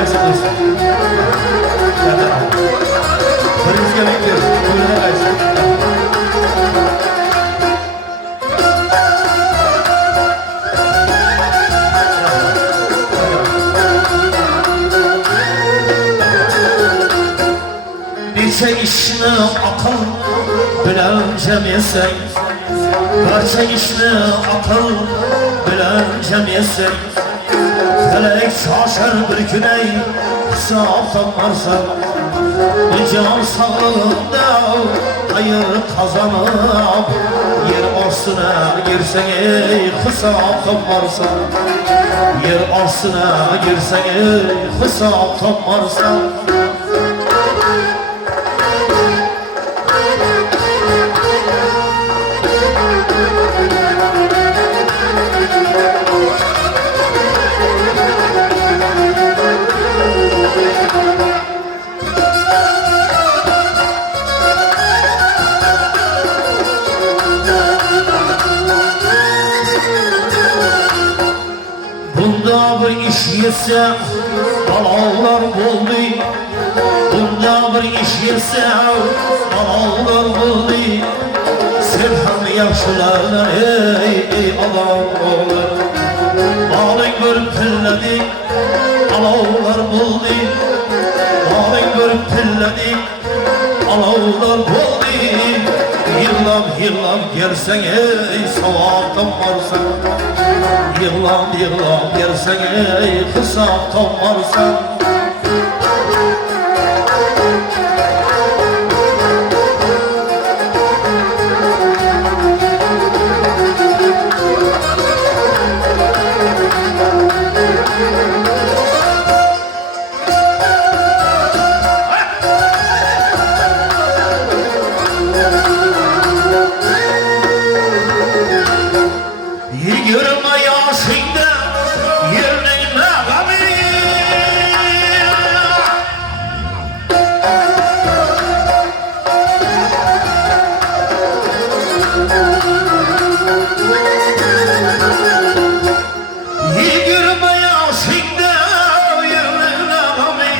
qaysi do'st? Biringiga beklar, qo'lida qaysi? Neçe işini akıl bilen cemiysen, barcha ishni aql bilan jamiysan, felek shoshar bir kunay hisob topmarsan, jon sog'lig'ingda xayr qozonib yer ostuna girsang hisob topmarsan, yer ostuna girsang hisob topmarsan. Bunda bir iş yese balolar bo'ldi, bunda bir iş yese balolar bo'ldi. Sen ham yaxshilardan ey odam o'g'li, boling bir pilladik alovlar bo'ldi, boling bir pilladik alovlar bo'ldi. Yig'lab yig'lab gelsang ey savob topmarsan, yig'lab yig'lab gelsang ey hisob topmarsan. Yürüme yaşında yerine gami, yürüme yaşında yerine gami,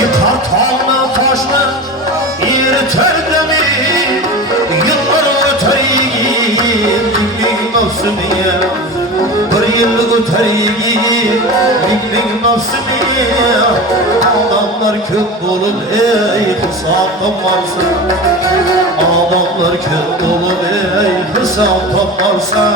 yıkar tağına taşla iriter demi, yıllar öter mavsumiye, bir yıllık öteriyi ligning mavsumiye. Adamlar köp olup ey hesap topmarsın, adamlar köp olup ey hesap topmarsın.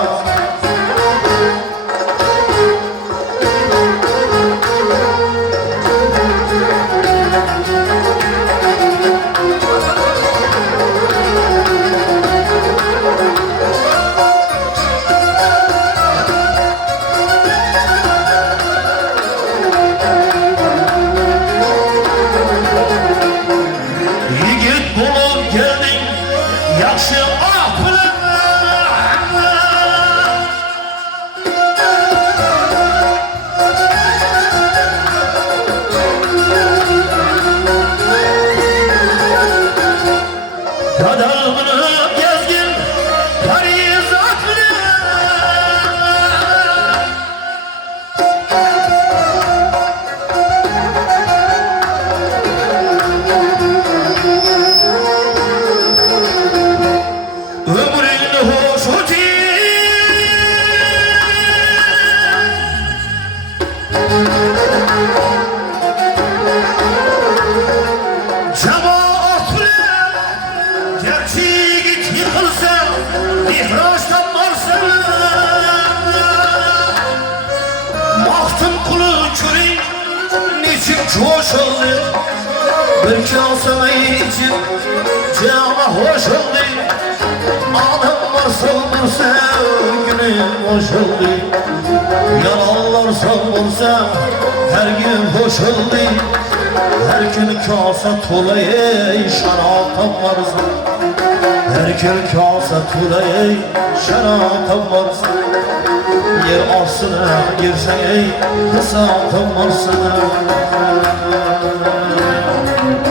Yaxshi oq bilan dadalg'ini gezgin parizat bilan coşuldu, bir kasama için cama hoş oldu. Adamlar savursa günüm hoş oldu, yalanlar savursa her gün hoş oldu. Her gün kasa tolayı şarap varsa, her gün kasa tolayı şarap varsa, yer altına girsen ey hesap varsa.